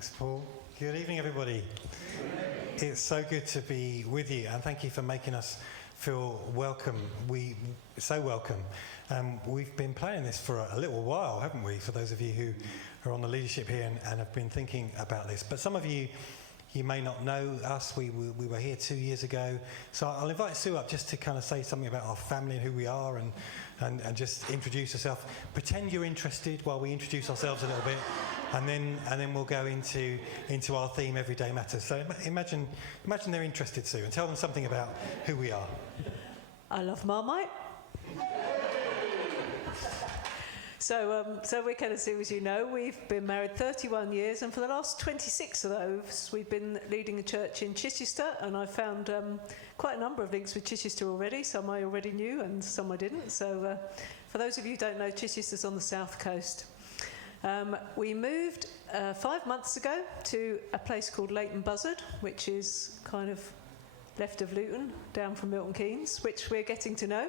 Thanks, Paul. Good evening, everybody. It's so good to be with you, and thank you for making us feel welcome. So welcome. We've been planning this for a little while, haven't we? For those of you who are on the leadership here and have been thinking about this. But some of you may not know us. We were here 2 years ago. So I'll invite Sue up just to kind of say something about our family and who we are and just introduce herself. Pretend you're interested while we introduce ourselves a little bit. And then we'll go into our theme, Everyday Matters. So imagine they're interested, Sue, and tell them something about who we are. I love Marmite. So we're Kennedy, as you know. We've been married 31 years, and for the last 26 of those, we've been leading a church in Chichester, and I found quite a number of links with Chichester already. Some I already knew, and some I didn't. So for those of you who don't know, Chichester's on the south coast. We moved 5 months ago to a place called Leighton Buzzard, which is kind of left of Luton, down from Milton Keynes, which we're getting to know.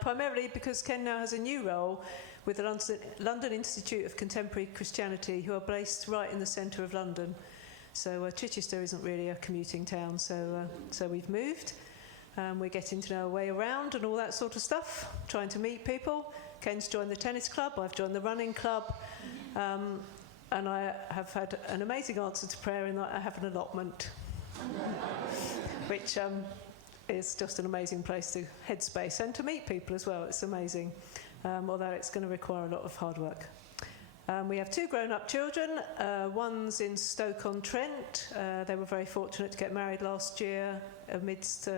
Primarily because Ken now has a new role with the London Institute of Contemporary Christianity, who are based right in the centre of London. So Chichester isn't really a commuting town, so we've moved. We're getting to know our way around and all that sort of stuff, trying to meet people. Ken's joined the tennis club, I've joined the running club, and I have had an amazing answer to prayer in that I have an allotment, which is just an amazing place to headspace and to meet people as well. It's amazing, although it's going to require a lot of hard work. We have 2 grown-up children. One's in Stoke-on-Trent. They were very fortunate to get married last year amidst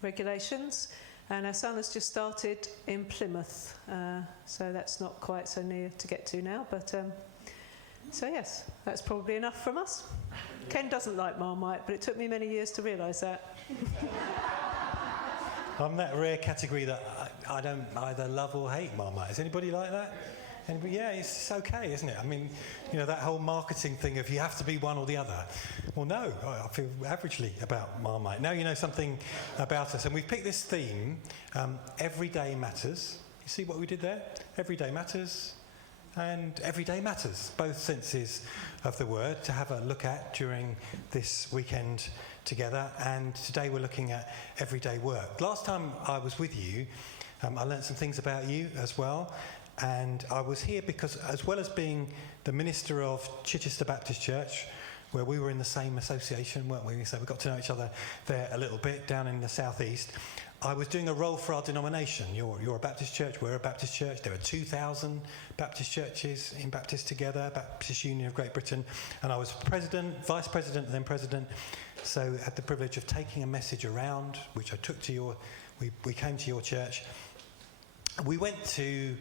regulations. And our son has just started in Plymouth, so that's not quite so near to get to now. But so yes, that's probably enough from us. Ken doesn't like Marmite, but it took me many years to realise that. I'm that rare category that I don't either love or hate Marmite. Is anybody like that? Anybody? Yeah, it's okay, isn't it? I mean, you know, that whole marketing thing of you have to be one or the other. Well, no, I feel averagely about Marmite. Now you know something about us. And we've picked this theme, Everyday Matters. You see what we did there? Everyday Matters and Everyday Matters, both senses of the word, to have a look at during this weekend together. And today we're looking at everyday work. Last time I was with you, I learned some things about you as well. And I was here because, as well as being the minister of Chichester Baptist Church, where we were in the same association, weren't we? So we got to know each other there a little bit, down in the southeast. I was doing a role for our denomination. You're a Baptist church, we're a Baptist church. There are 2,000 Baptist churches in Baptist Together, Baptist Union of Great Britain. And I was president, vice president, and then president. So I had the privilege of taking a message around, which I took to we came to your church. We went to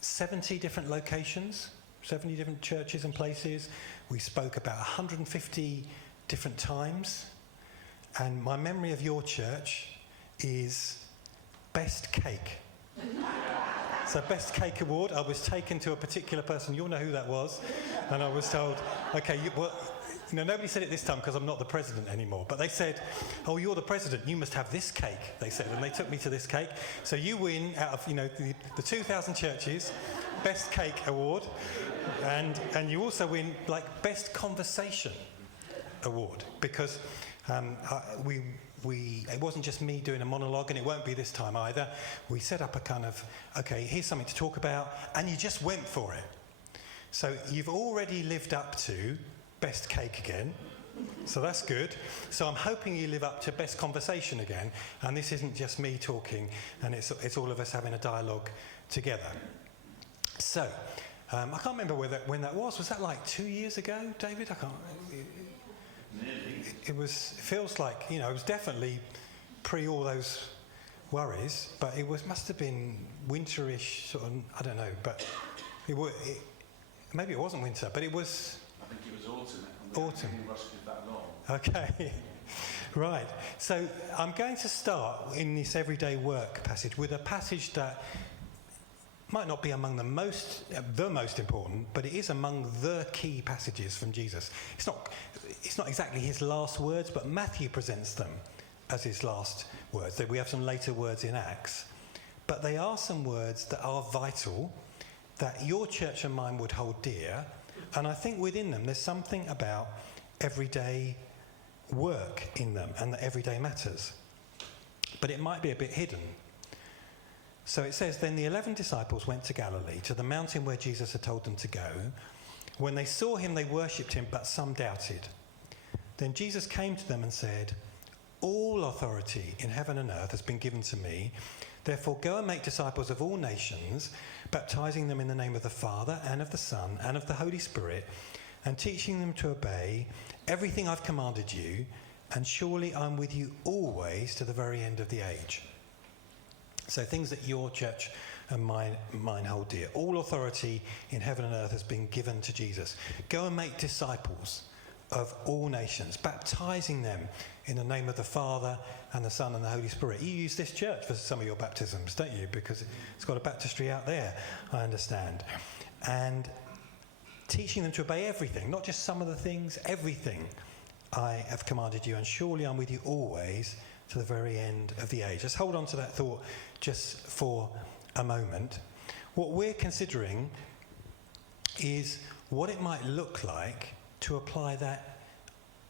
70 different locations, 70 different churches and places. We spoke about 150 different times. And my memory of your church is Best Cake. So Best Cake Award, I was taken to a particular person, you'll know who that was, and I was told, okay, nobody said it this time because I'm not the president anymore, but they said, oh, you're the president, you must have this cake, they said, and they took me to this cake. So you win out of, the 2,000 churches, Best Cake Award, and you also win, like, Best Conversation Award, because it wasn't just me doing a monologue, and it won't be this time either. We set up a kind of, okay, here's something to talk about, and you just went for it. So you've already lived up to Best Cake again, so that's good. So I'm hoping you live up to Best Conversation again, and this isn't just me talking, and it's all of us having a dialogue together. So I can't remember when that was. Was that like 2 years ago, David? I can't. It feels like, it was definitely pre all those worries, but must have been winterish, sort of, I don't know, but maybe it wasn't winter, but it was. I think it was autumn. Autumn. It wasn't that long. Okay, right. So I'm going to start in this everyday work passage with a passage that might not be among the most important, but it is among the key passages from Jesus. It's not exactly his last words, but Matthew presents them as his last words. We have some later words in Acts, but they are some words that are vital, that your church and mine would hold dear, And I think within them, there's something about everyday work in them, and that every day matters. But it might be a bit hidden. So it says, then the 11 disciples went to Galilee, to the mountain where Jesus had told them to go. When they saw him, they worshipped him, but some doubted. Then Jesus came to them and said, all authority in heaven and earth has been given to me. Therefore go and make disciples of all nations, baptizing them in the name of the Father and of the Son and of the Holy Spirit, and teaching them to obey everything I've commanded you, and surely I'm with you always to the very end of the age. So things that your church and mine hold dear. All authority in heaven and earth has been given to Jesus. Go and make disciples of all nations, baptizing them in the name of the Father and the Son and the Holy Spirit. You use this church for some of your baptisms, don't you? Because it's got a baptistry out there, I understand. And teaching them to obey everything, not just some of the things, everything I have commanded you, and surely I'm with you always to the very end of the age. Let's hold on to that thought just for a moment. What we're considering is what it might look like to apply that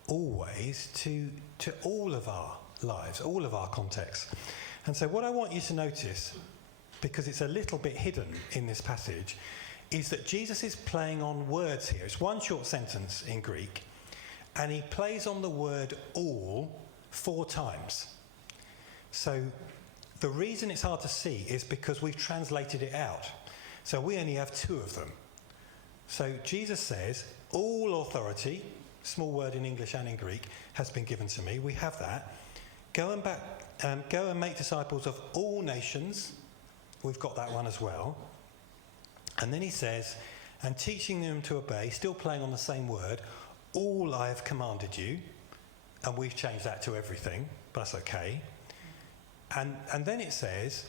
always to all of our lives, all of our contexts. And so what I want you to notice, because it's a little bit hidden in this passage, is that Jesus is playing on words here. It's one short sentence in Greek, and he plays on the word all 4 times. So the reason it's hard to see is because we've translated it out. So we only have 2 of them. So Jesus says, all authority, small word in English and in Greek, has been given to me. We have that. Go and make disciples of all nations. We've got that one as well. And then he says, and teaching them to obey, still playing on the same word, all I have commanded you. And we've changed that to everything, but that's okay. And then it says,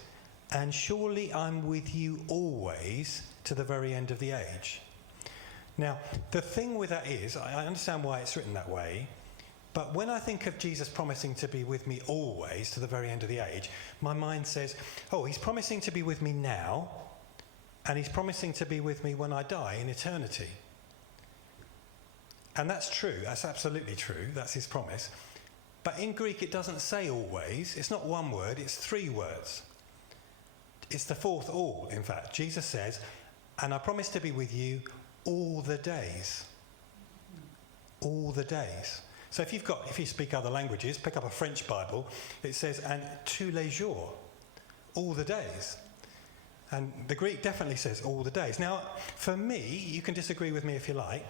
and surely I'm with you always to the very end of the age. Now, the thing with that is, I understand why it's written that way, but when I think of Jesus promising to be with me always to the very end of the age, my mind says, oh, he's promising to be with me now, and he's promising to be with me when I die in eternity. And that's true, that's absolutely true, that's his promise. But in Greek it doesn't say always, it's not one word, it's 3 words. It's the 4th all, in fact. Jesus says, and I promise to be with you all the days. All the days. So if you speak other languages, pick up a French Bible, it says, and tous les jours, all the days. And the Greek definitely says all the days. Now, for me, you can disagree with me if you like,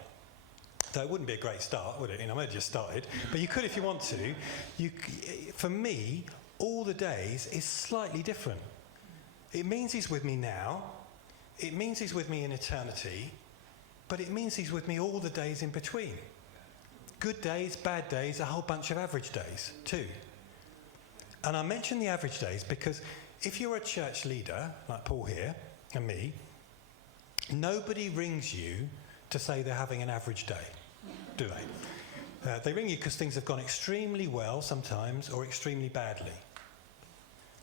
though it wouldn't be a great start, would it? I might have just started. But you could if you want to. For me, all the days is slightly different. It means he's with me now. It means he's with me in eternity. But it means he's with me all the days in between. Good days, bad days, a whole bunch of average days too. And I mention the average days because if you're a church leader, like Paul here and me, nobody rings you to say they're having an average day, do they? They ring you because things have gone extremely well sometimes or extremely badly.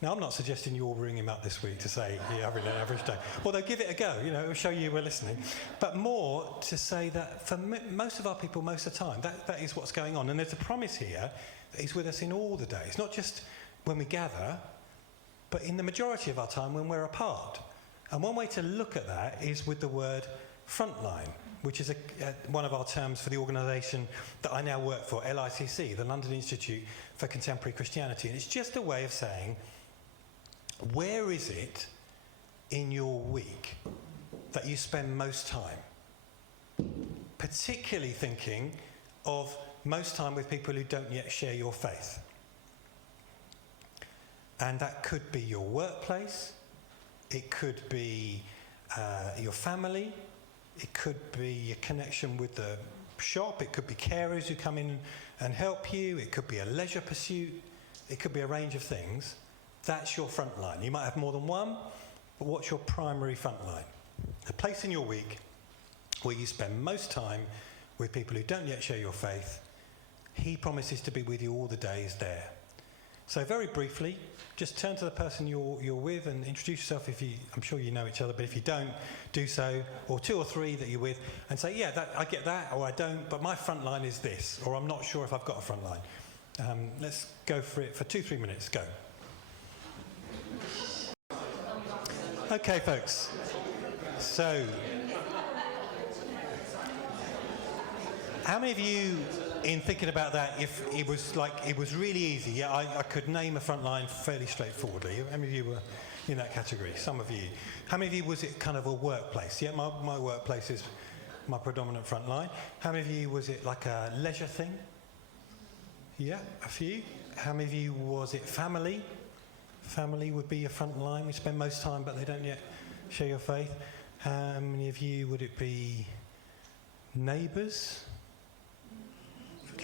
Now, I'm not suggesting you all ring him up this week to say you're having an average day. Although give it a go, it'll show you we're listening. But more to say that for most of our people, most of the time, that is what's going on. And there's a promise here that he's with us in all the days, not just when we gather, but in the majority of our time when we're apart. And one way to look at that is with the word frontline, which is one of our terms for the organisation that I now work for, LICC, the London Institute for Contemporary Christianity. And it's just a way of saying, where is it in your week that you spend most time? Particularly thinking of most time with people who don't yet share your faith. And that could be your workplace, it could be your family, it could be your connection with the shop, it could be carers who come in and help you, it could be a leisure pursuit, it could be a range of things. That's your front line. You might have more than one, but what's your primary front line? A place in your week where you spend most time with people who don't yet share your faith. He promises to be with you all the days there. So very briefly, just turn to the person you're with and introduce yourself. I'm sure you know each other, but if you don't, do so. Or two or three that you're with, and say, yeah, I get that, or I don't, but my front line is this, or I'm not sure if I've got a front line. Let's go for it for 2-3 minutes. Go. Okay, folks. So, how many of you, in thinking about that, if it was really easy, yeah, I could name a front line fairly straightforwardly. How many of you were in that category? Some of you. How many of you was it kind of a workplace? Yeah, my workplace is my predominant front line. How many of you was it like a leisure thing? Yeah, a few. How many of you was it family? Family would be your front line. We spend most time, but they don't yet share your faith. How many of you would it be neighbours?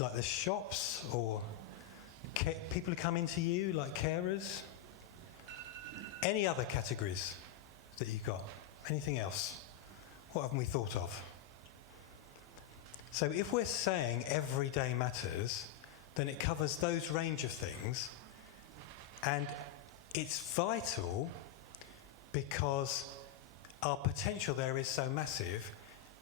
Like the shops, or people who come into you, like carers? Any other categories that you've got? Anything else? What haven't we thought of? So if we're saying everyday matters, then it covers those range of things, and it's vital because our potential there is so massive,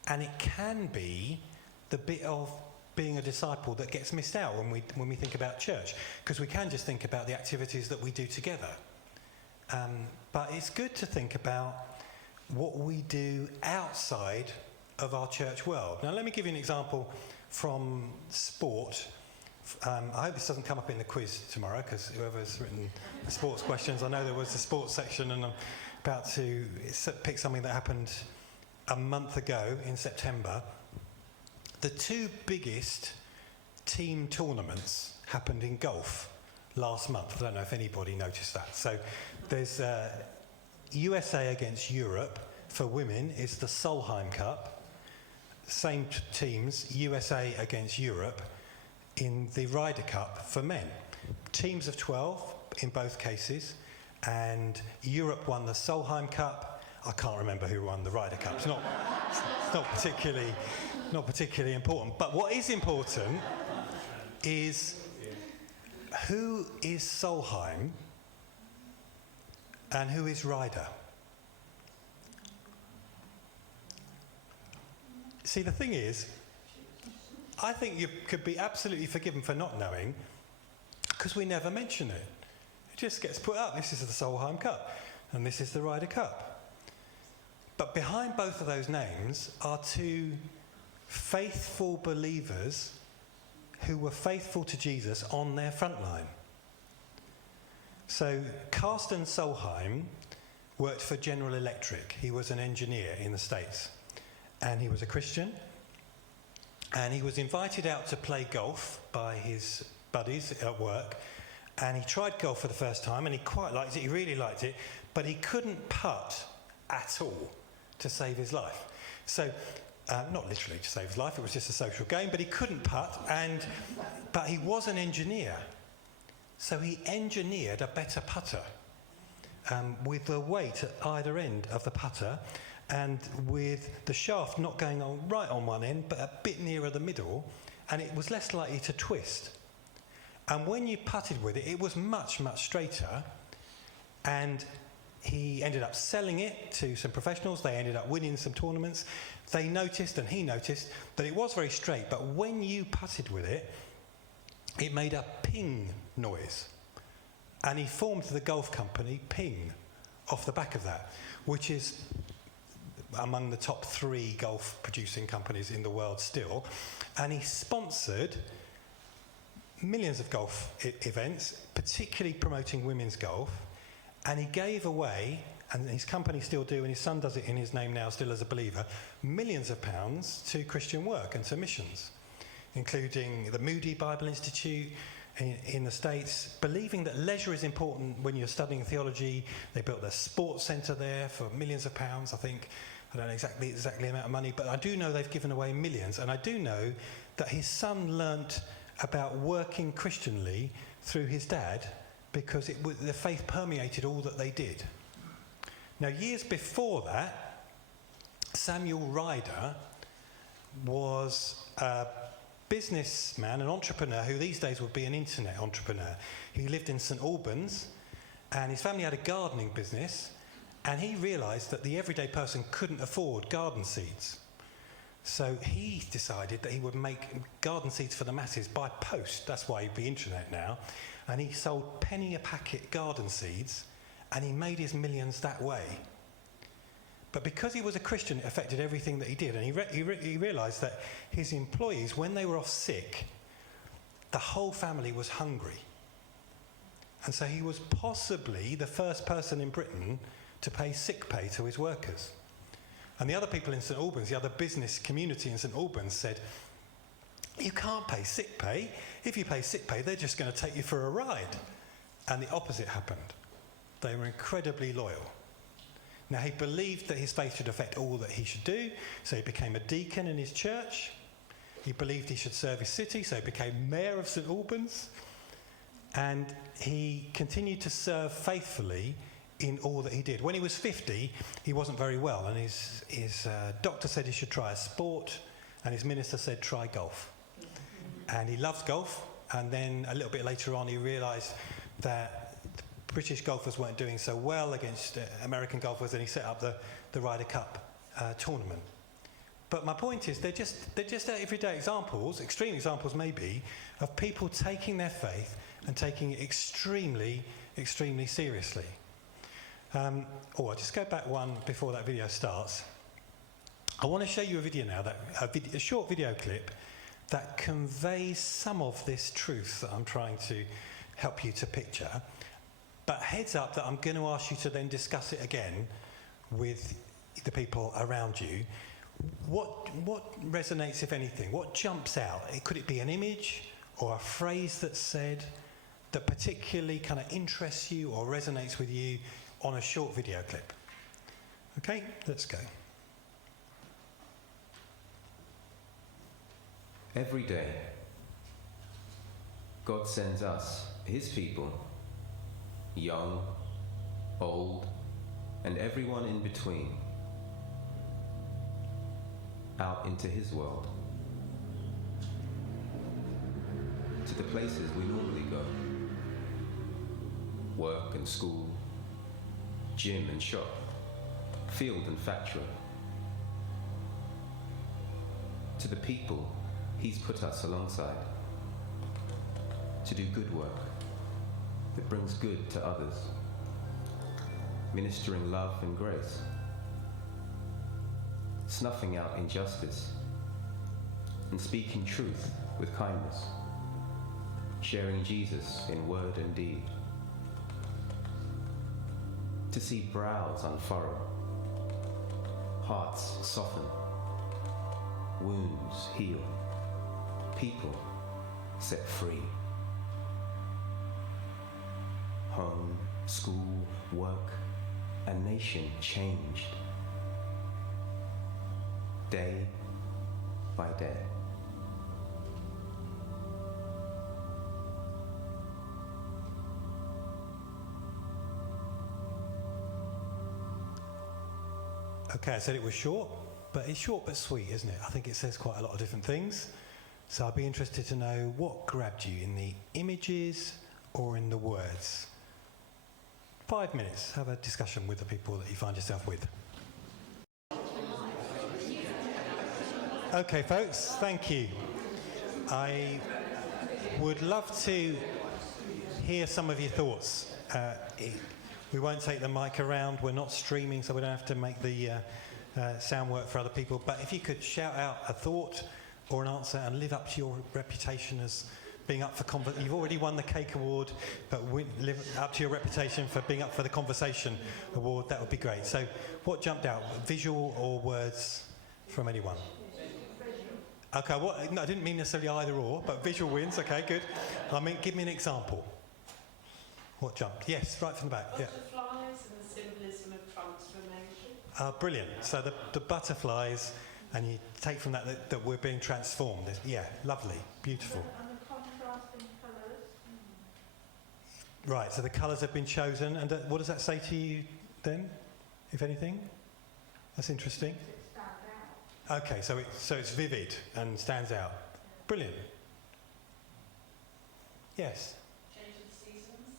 and it can be the bit of being a disciple that gets missed out when we think about church, because we can just think about the activities that we do together. But it's good to think about what we do outside of our church world. Now, let me give you an example from sport. I hope this doesn't come up in the quiz tomorrow, because whoever's written the sports questions, I know there was the sports section, and I'm about to pick something that happened a month ago in September. The two biggest team tournaments happened in golf last month. I don't know if anybody noticed that. So there's USA against Europe for women is the Solheim Cup. Same teams, USA against Europe in the Ryder Cup for men. Teams of 12 in both cases, and Europe won the Solheim Cup. I can't remember who won the Ryder Cup. It's not particularly important. But what is important is who is Solheim and who is Ryder. See, the thing is, I think you could be absolutely forgiven for not knowing, because we never mention it. It just gets put up. This is the Solheim Cup, and this is the Ryder Cup. But behind both of those names are two faithful believers who were faithful to Jesus on their front line. So Carsten Solheim worked for General Electric. He was an engineer in the States, and he was a Christian, and he was invited out to play golf by his buddies at work, and he tried golf for the first time, and he quite liked it. He really liked it, but he couldn't putt at all to save his life. So not literally to save his life, it was just a social game, but he couldn't putt, but he was an engineer. So he engineered a better putter with the weight at either end of the putter, and with the shaft not going on right on one end, but a bit nearer the middle, and it was less likely to twist. And when you putted with it, it was much, much straighter, and he ended up selling it to some professionals. They ended up winning some tournaments. They noticed, and he noticed, that it was very straight, but when you putted with it, it made a ping noise. And he formed the golf company Ping off the back of that, which is among the top 3 golf producing companies in the world still. And he sponsored millions of golf events, particularly promoting women's golf. And he gave away, and his company still do, and his son does it in his name now, still as a believer, millions of pounds to Christian work and to missions, including the Moody Bible Institute in the States, believing that leisure is important when you're studying theology. They built their sports centre there for millions of pounds, I think. I don't know exactly the amount of money, but I do know they've given away millions, and I do know that his son learnt about working Christianly through his dad, because the faith permeated all that they did. Now, years before that, Samuel Ryder was a businessman, an entrepreneur, who these days would be an internet entrepreneur. He lived in St Albans, and his family had a gardening business, and he realised that the everyday person couldn't afford garden seeds. So he decided that he would make garden seeds for the masses by post. That's why he'd be internet now. And he sold penny a packet garden seeds, and he made his millions that way. But because he was a Christian, it affected everything that he did. And he realised that his employees, when they were off sick, the whole family was hungry. And so he was possibly the first person in Britain to pay sick pay to his workers. And the other people in St Albans, the other business community in St Albans said, you can't pay sick pay. If you pay sick pay, they're just going to take you for a ride. And the opposite happened. They were incredibly loyal. Now, he believed that his faith should affect all that he should do, so he became a deacon in his church. He believed he should serve his city, so he became mayor of St Albans. And he continued to serve faithfully in all that he did. When he was 50, he wasn't very well, and his doctor said he should try a sport, and his minister said try golf. And he loved golf, and then a little bit later on he realised that British golfers weren't doing so well against American golfers, and he set up the Ryder Cup tournament. But my point is, they're just everyday examples, extreme examples maybe, of people taking their faith and taking it extremely, extremely seriously. I'll just go back one before that video starts. I want to show you a video now, a short video clip that conveys some of this truth that I'm trying to help you to picture. But heads up that I'm going to ask you to then discuss it again with the people around you. What resonates, if anything? What jumps out? Could it be an image or a phrase that's said that particularly kind of interests you or resonates with you on a short video clip? Okay, let's go. Every day, God sends us, his people, young, old, and everyone in between, out into his world, to the places we normally go, work and school, gym and shop, field and factory, to the people he's put us alongside, to do good work that brings good to others, ministering love and grace, snuffing out injustice, and speaking truth with kindness, sharing Jesus in word and deed, to see brows unfurrow, hearts soften, wounds heal, people set free. Home, school, work, a nation changed. Day by day. Okay, I said it was short, but it's short but sweet, isn't it? I think it says quite a lot of different things. So I'd be interested to know what grabbed you in the images or in the words. 5 minutes, have a discussion with the people that you find yourself with. Okay, folks, thank you. I would love to hear some of your thoughts. We won't take the mic around, we're not streaming, so we don't have to make the sound work for other people. But if you could shout out a thought or an answer and live up to your reputation as being up for you've already won the Cake Award, but live up to your reputation for being up for the Conversation Award, that would be great. So what jumped out, visual or words from anyone? Okay, no, I didn't mean necessarily either or, but visual wins, okay, good. I mean, give me an example. What jumped? Yes, right from the back. Yeah. Butterflies and the symbolism of transformation. Brilliant. So the butterflies, and you take from that we're being transformed. Yeah, lovely, beautiful. And the contrasting colours. Right, so the colours have been chosen, and what does that say to you then, if anything? That's interesting. It stands out. Okay, so it's vivid and stands out. Brilliant. Yes. Change of the seasons.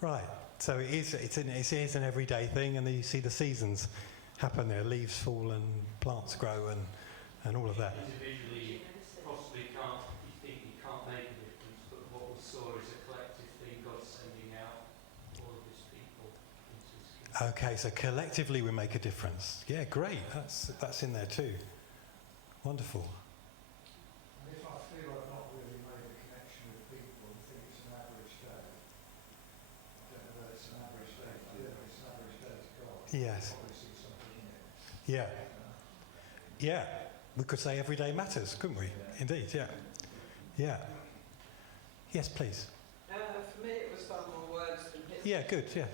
Right. So it is an everyday thing, and then you see the seasons happen there. Leaves fall and plants grow and all of that. Individually, possibly you think you can't make a difference, but what we saw is a collective thing, God sending out all of his people into his kingdom. Okay, so collectively we make a difference. Yeah, great. That's in there too. Wonderful. And if I feel I've not really made a connection with people and think it's an average day, I don't know whether it's an average day to you, but it's an average day to God. Yes. I probably see something in it. Yeah. Yeah. We could say every day matters, couldn't we? Indeed, yeah. Yeah. Yes, please. For me, it was far more words than him. Yeah, good, yeah.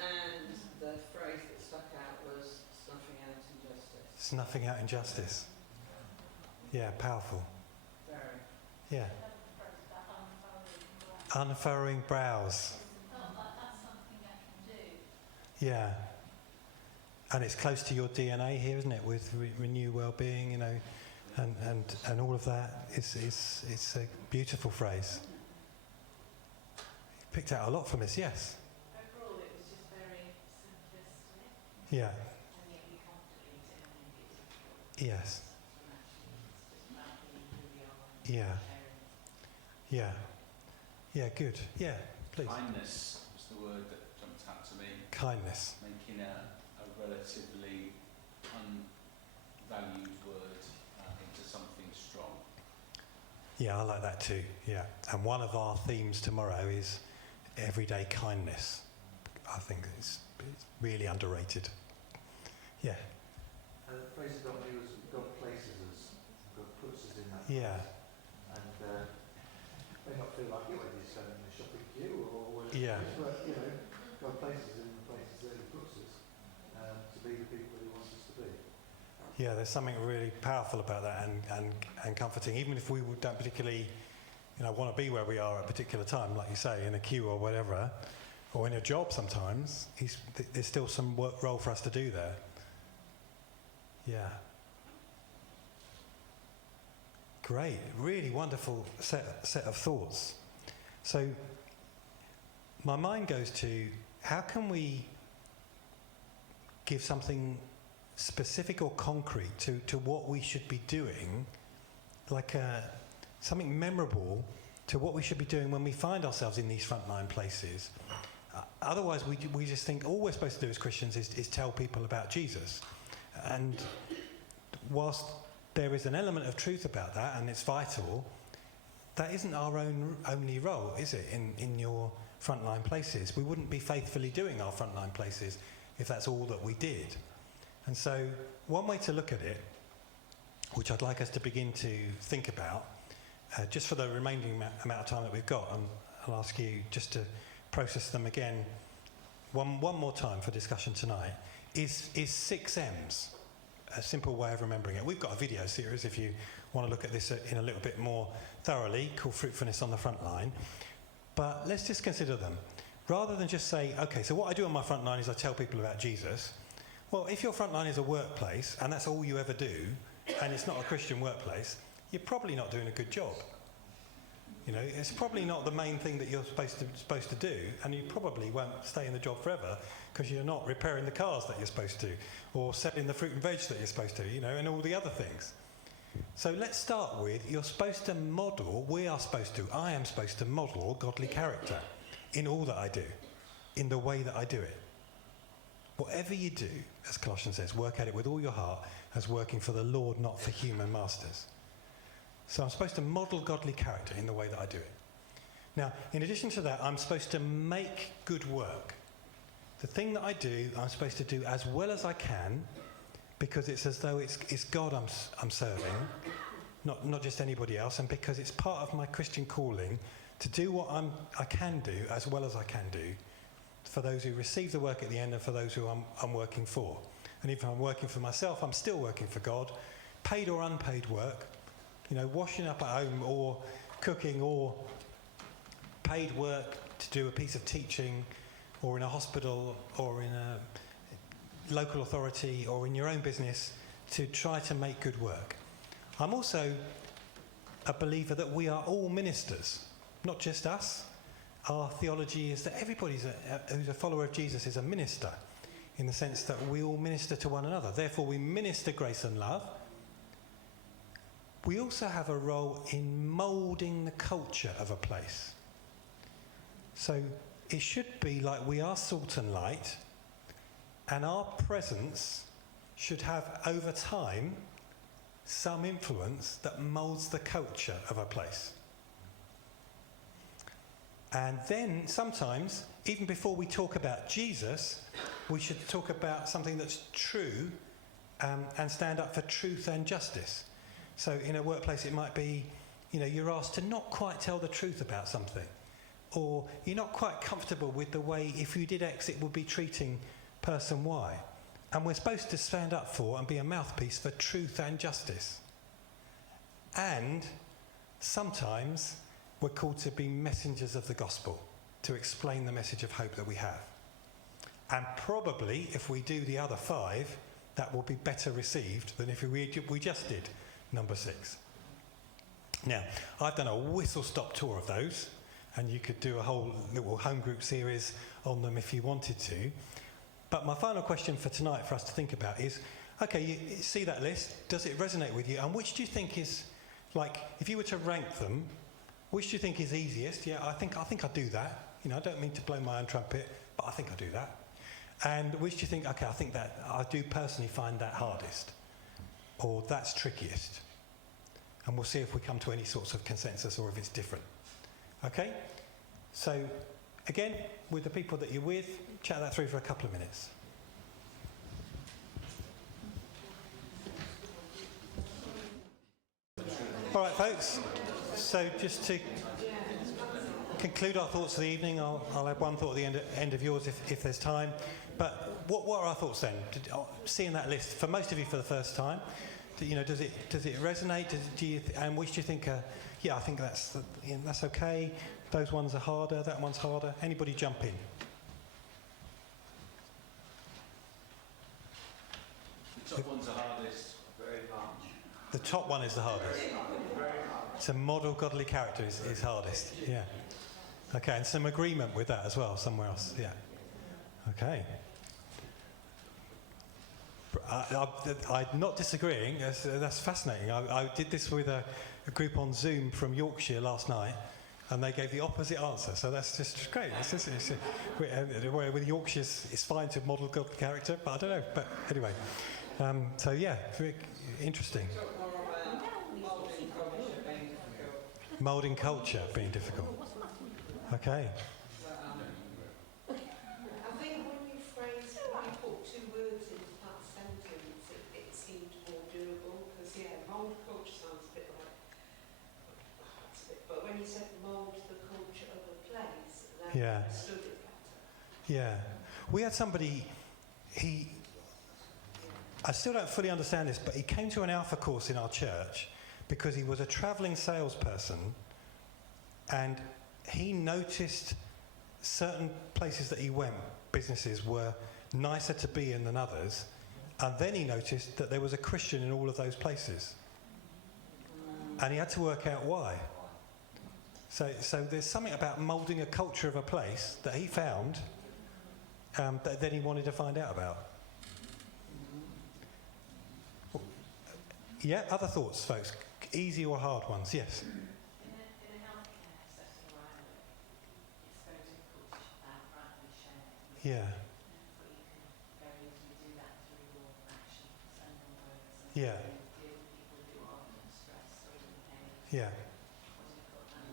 And the phrase that stuck out was snuffing out injustice. Snuffing out injustice. Yeah, powerful. Very. Yeah. Unfurrowing brows. Yeah. And it's close to your DNA here, isn't it? With renew well-being, you know, and all of that. It's a beautiful phrase. You picked out a lot from this, yes. Overall, it was just very simplistic, Yeah. and yet we can't delete it and make it difficult. Yes. And actually, it's just about being who we are and Yeah. sharing. Yeah. Yeah, good. Yeah, please. Kindness was the word that jumped out to me. Kindness. Making a relatively unvalued word into something strong. Yeah, I like that too. Yeah. And one of our themes tomorrow is everyday kindness. I think it's really underrated. Yeah. And the phrase that got me was God places us, God puts us in that Yeah. place. And may not feel like it when you're standing in a shopping queue or whatever, Yeah. but you know, God places us in the places that he puts us to be the people that he wants us to be. Yeah, there's something really powerful about that and comforting, even if we don't particularly, want to be where we are at a particular time, like you say, in a queue or whatever, or in a job sometimes, there's still some role for us to do there. Yeah. Great, really wonderful set of thoughts. So my mind goes to, how can we give something specific or concrete to what we should be doing, like something memorable to what we should be doing when we find ourselves in these frontline places. Otherwise, we just think all we're supposed to do as Christians is tell people about Jesus. And whilst there is an element of truth about that, and it's vital, that isn't our only role, is it, in your frontline places? We wouldn't be faithfully doing our frontline places if that's all that we did. And so one way to look at it, which I'd like us to begin to think about, just for the remaining amount of time that we've got, and I'll ask you just to process them again one more time for discussion tonight, is 6 M's. A simple way of remembering it. We've got a video series if you want to look at this in a little bit more thoroughly, called Fruitfulness on the Front Line. But let's just consider them. Rather than just say, okay, so what I do on my front line is I tell people about Jesus. Well, if your front line is a workplace and that's all you ever do, and it's not a Christian workplace, you're probably not doing a good job. It's probably not the main thing that you're supposed to do, and you probably won't stay in the job forever because you're not repairing the cars that you're supposed to, or selling the fruit and veg that you're supposed to, and all the other things. So let's start with, I am supposed to model godly character in all that I do, in the way that I do it. Whatever you do, as Colossians says, work at it with all your heart as working for the Lord, not for human masters. So I'm supposed to model godly character in the way that I do it. Now, in addition to that, I'm supposed to make good work. The thing that I do, I'm supposed to do as well as I can, because it's as though it's God I'm serving, not just anybody else, and because it's part of my Christian calling to do what I can do as well as I can do for those who receive the work at the end and for those who I'm working for. And if I'm working for myself, I'm still working for God, paid or unpaid work, washing up at home or cooking or paid work to do a piece of teaching or in a hospital or in a local authority or in your own business to try to make good work. I'm also a believer that we are all ministers, not just us. Our theology is that everybody's who's a follower of Jesus is a minister, in the sense that we all minister to one another. Therefore, we minister grace and love. We also have a role in moulding the culture of a place. So it should be like we are salt and light, and our presence should have, over time, some influence that moulds the culture of a place. And then sometimes, even before we talk about Jesus, we should talk about something that's true and stand up for truth and justice. So in a workplace it might be, you're asked to not quite tell the truth about something. Or you're not quite comfortable with the way, if you did X, it would be treating person Y. And we're supposed to stand up for and be a mouthpiece for truth and justice. And sometimes we're called to be messengers of the gospel, to explain the message of hope that we have. And probably, if we do the other 5, that will be better received than if we just did number 6. Now, I've done a whistle-stop tour of those, and you could do a whole little home group series on them if you wanted to. But my final question for tonight for us to think about is, okay, you see that list, does it resonate with you? And which do you think is, like, if you were to rank them, which do you think is easiest? Yeah, I think I'd do that. I don't mean to blow my own trumpet, but I think I'll do that. And which do you think, okay, I think that I do personally find that hardest, or that's trickiest? And we'll see if we come to any sorts of consensus or if it's different. Okay? So, again, with the people that you're with, chat that through for a couple of minutes. All right, folks. So just to conclude our thoughts of the evening, I'll have one thought at the end of yours if there's time. But what are our thoughts then? Seeing that list, for most of you for the first time, does it resonate? And which do you think? I think that's okay. Those ones are harder. That one's harder. Anybody jump in? The top ones are hardest. Very much. The top one is the hardest. So model godly character is hardest. Yeah. Okay, and some agreement with that as well somewhere else. Yeah. Okay. I'm not disagreeing. That's fascinating. I did this with a group on Zoom from Yorkshire last night, and they gave the opposite answer. So that's just great. With Yorkshire, it's fine to model godly character, but I don't know. But anyway, so yeah, very interesting. Moulding culture being difficult. Okay. I think when you put 2 words into that sentence, it seemed more doable, because mould culture sounds a bit like, but when you said mould the culture of a place, then I understood it better. Yeah. We had somebody, I still don't fully understand this, but he came to an Alpha course in our church because he was a travelling salesperson, and he noticed certain places that he went, businesses, were nicer to be in than others, and then he noticed that there was a Christian in all of those places. And he had to work out why. So there's something about moulding a culture of a place that he found that then he wanted to find out about. Yeah, other thoughts, folks? Easy or hard ones? Yes. In a healthcare setting where I live, it's very difficult to outrightly share it. Yeah. But you can very easily do that through your actions and your words. And Yeah. deal with people who are often stressed or in pain. Yeah. Or difficult. And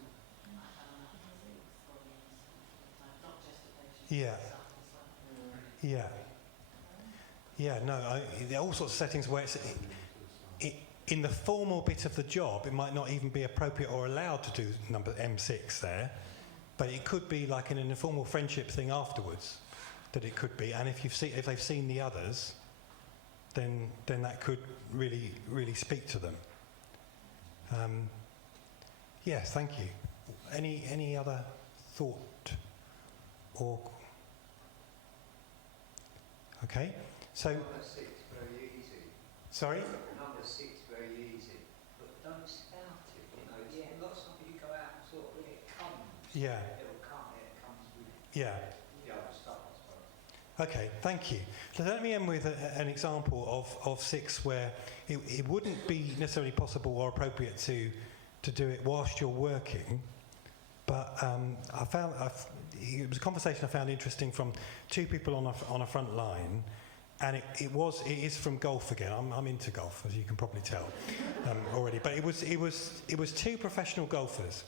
I have an empathy for the not just the patient, Yeah. but yourself as well. Yeah. Yeah, no, there are all sorts of settings where in the formal bit of the job, it might not even be appropriate or allowed to do number M6 there, but it could be like in an informal friendship thing afterwards, that it could be. And if they've seen the others, then that could really, really speak to them. Yes, thank you. Any other thought or? Okay, so. Number 6, very easy. Sorry. Number 6, very easy. But don't spout it. Yeah. It comes with Yeah. the other stuff, I suppose. Okay, thank you. So let me end with an example of 6 where it wouldn't be necessarily possible or appropriate to do it whilst you're working, but it was a conversation I found interesting from 2 people on a front line, and it is from golf again. I'm into golf, as you can probably tell already, but it was 2 professional golfers.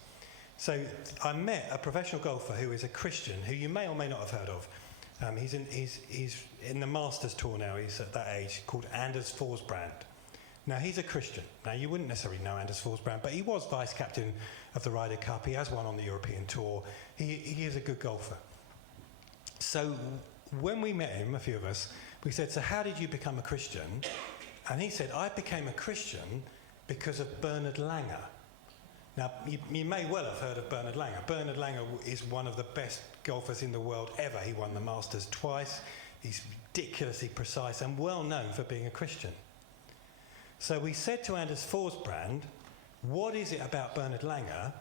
So I met a professional golfer who is a Christian, who you may or may not have heard of. He's in the Masters Tour now. He's at that age, called Anders Forsbrand. Now, he's a Christian. Now, you wouldn't necessarily know Anders Forsbrand, but he was vice captain of the Ryder Cup. He has won on the European Tour. He is a good golfer. So when we met him, a few of us, we said, so how did you become a Christian? And he said, I became a Christian because of Bernard Langer. Now, you may well have heard of Bernard Langer. Bernard Langer is one of the best golfers in the world ever. He won the Masters twice. He's ridiculously precise and well known for being a Christian. So we said to Anders Forsbrand, what is it about Bernard Langer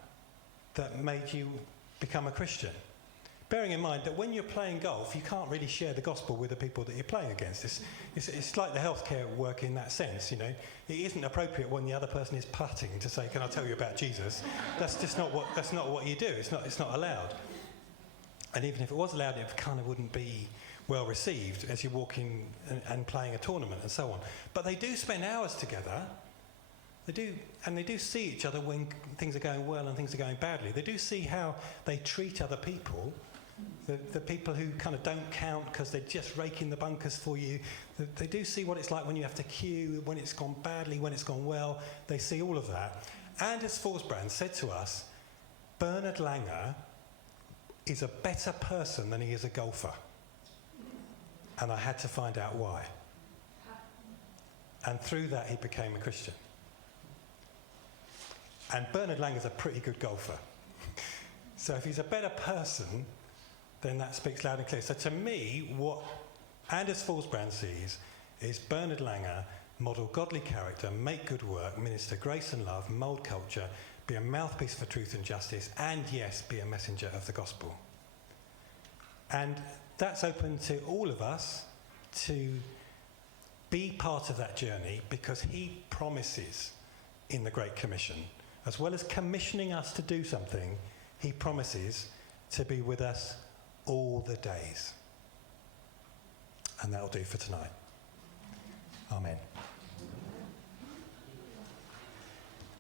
that made you become a Christian? Bearing in mind that when you're playing golf, you can't really share the gospel with the people that you're playing against. It's like the healthcare work in that sense, you know. It isn't appropriate when the other person is putting to say, can I tell you about Jesus? That's just not what you do. It's not allowed. And even if it was allowed, it kind of wouldn't be well received as you're walking and playing a tournament and so on. But they do spend hours together. They do see each other when things are going well and things are going badly. They do see how they treat other people. The people who kind of don't count because they're just raking the bunkers for you. They do see what it's like when you have to queue, when it's gone badly, when it's gone well. They see all of that. Anders Forsbrand said to us, Bernard Langer is a better person than he is a golfer. And I had to find out why. And through that, he became a Christian. And Bernard Langer's a pretty good golfer. So if he's a better person, then that speaks loud and clear. So to me, what Anders Forsbrand sees is Bernard Langer model godly character, make good work, minister grace and love, mould culture, be a mouthpiece for truth and justice, and yes, be a messenger of the gospel. And that's open to all of us to be part of that journey, because he promises in the Great Commission, as well as commissioning us to do something, he promises to be with us all the days. And that'll do for tonight. Amen.